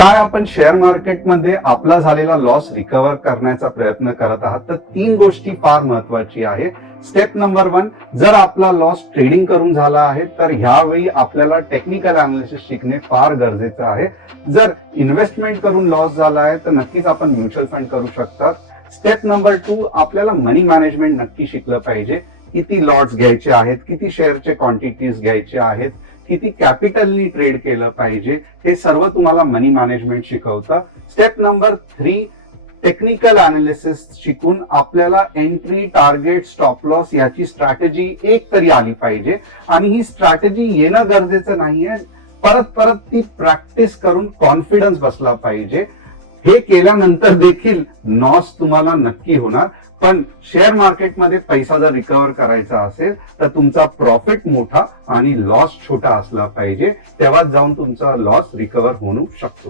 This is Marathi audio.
काय आपण शेअर मार्केटमध्ये आपला झालेला लॉस रिकव्हर करण्याचा प्रयत्न करत आहात तर 3 गोष्टी फार महत्वाची आहे. स्टेप नंबर 1, जर आपला लॉस ट्रेडिंग करून झाला आहे तर ह्यावेळी आपल्याला टेक्निकल अनालिसिस शिकणे फार गरजेचं आहे. जर इन्व्हेस्टमेंट करून लॉस झाला आहे तर नक्कीच आपण म्युच्युअल फंड करू शकतात. स्टेप नंबर 2, आपल्याला मनी मॅनेजमेंट नक्की शिकलं पाहिजे. किती लॉट्स घ्यायचे आहेत, किती शेअरचे क्वांटिटीज घ्यायचे आहेत, किती कॅपिटलनी ट्रेड केलं पाहिजे, हे सर्व तुम्हाला मनी मॅनेजमेंट शिकवतं. स्टेप नंबर 3, टेक्निकल अनालिसिस शिकून आपल्याला एंट्री, टार्गेट, स्टॉप लॉस याची स्ट्रॅटेजी एक तरी आली पाहिजे. आणि ही स्ट्रॅटेजी येणं गरजेचं नाहीये, परत परत ती प्रॅक्टिस करून कॉन्फिडन्स बसला पाहिजे. हे केल्यानंतर देखील लॉस तुम्हाला नक्की होणार. पण शेअर मार्केटमध्ये पैसा जर रिकव्हर करायचा असेल तर तुमचा प्रॉफिट मोठा आणि लॉस छोटा असला पाहिजे, तेव्हाच जाऊन तुमचा लॉस रिकव्हर होऊ शकतो.